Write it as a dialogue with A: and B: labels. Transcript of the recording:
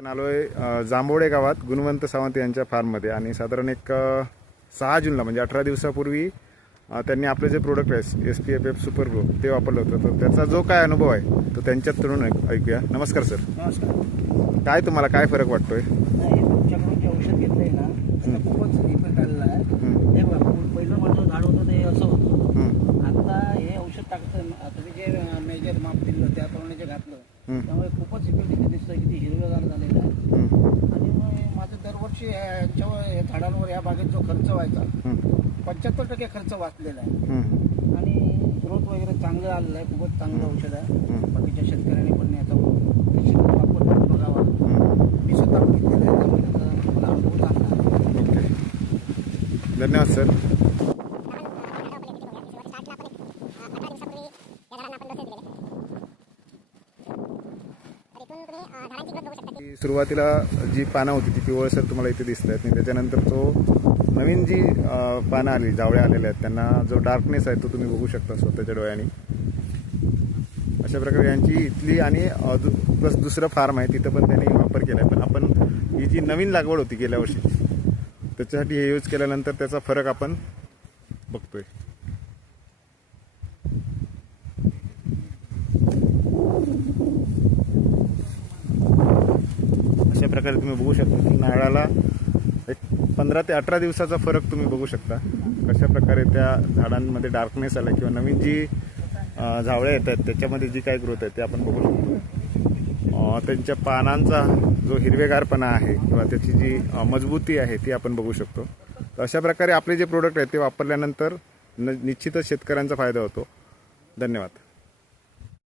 A: आपण आलोय अ, जांभोडे गावात गुणवंत सावंत यांच्या फार्ममध्ये. आणि साधारण एक सहा जूनला म्हणजे अठरा दिवसापूर्वी त्यांनी आपले जे प्रोडक्ट आहे S P F F super grow ते वापरलं होतं. तर त्याचा जो काय अनुभव आहे तो त्यांच्यात तरुण ऐकूया. नमस्कार सर.
B: नमस्कार.
A: काय तुम्हाला काय फरक वाटतोय?
B: नाही तुमच्याकडून जे औषध घेतलंय ना त्याचा खूपच इफेक्ट आलेला आहे.
A: हं,
B: पहिलं माझं झाड होतं ते असं होतं. आता हे औषध टाकतं तुम्ही जे मेजर माप दिलं त्याप्रमाणे जे घातलं त्यामुळे खूपच इफेक्ट इथे दिसतं किती हिरवेगार झालेलं आहे
A: हं,
B: आणि मग माझं दरवर्षी ह्याच्यावर या झाडांवर या बागेत जो खर्च व्हायचा पंच्याहत्तर टक्के खर्च वाचलेला आहे. आणि ग्रोथ वगैरे चांगलं आलेलं आहे खूपच चांगलं औषध आहे. बाकीच्या शेतकऱ्यांनी पण याचा निश्चित वापर करून बघावा. मी स्वतः आहे त्यामुळे त्याचा चांगला
A: धन्यवाद सर. सुरुवातीला जी पानं होती ती पिवळसर तुम्हाला इथे दिसत आहेत आणि त्याच्यानंतर तो नवीन जी पानं आली जावळ्या आलेल्या आहेत त्यांना जो डार्कनेस आहे तो तुम्ही बघू शकता स्वतःच्या डोळ्यांनी. अशा प्रकारे यांची इथली आणि प्लस दुसरं फार्म आहे तिथं पण त्यांनी वापर केला आहे पण आपण ही जी नवीन लागवड होती गेल्या वर्षी त्याच्यासाठी हे यूज केल्यानंतर त्याचा फरक आपण बघतोय अशा प्रकारे तुम्ही बघू शकता नारळाला एक पंधरा ते अठरा दिवसाचा फरक तुम्ही बघू शकता. कशा प्रकारे त्या झाडांमध्ये डार्कनेस आला किंवा नवीन जी झावळ्या येत आहेत त्याच्यामध्ये जी काय ग्रोथ आहे ते आपण बघू शकतो. त्यांच्या पानांचा जो हिरवेगारपणा आहे किंवा त्याची जी मजबूती आहे ती आपण बघू शकतो. तर अशा प्रकारे आपले जे प्रोडक्ट आहेत ते वापरल्यानंतर न निश्चितच शेतकऱ्यांचा फायदा होतो. धन्यवाद.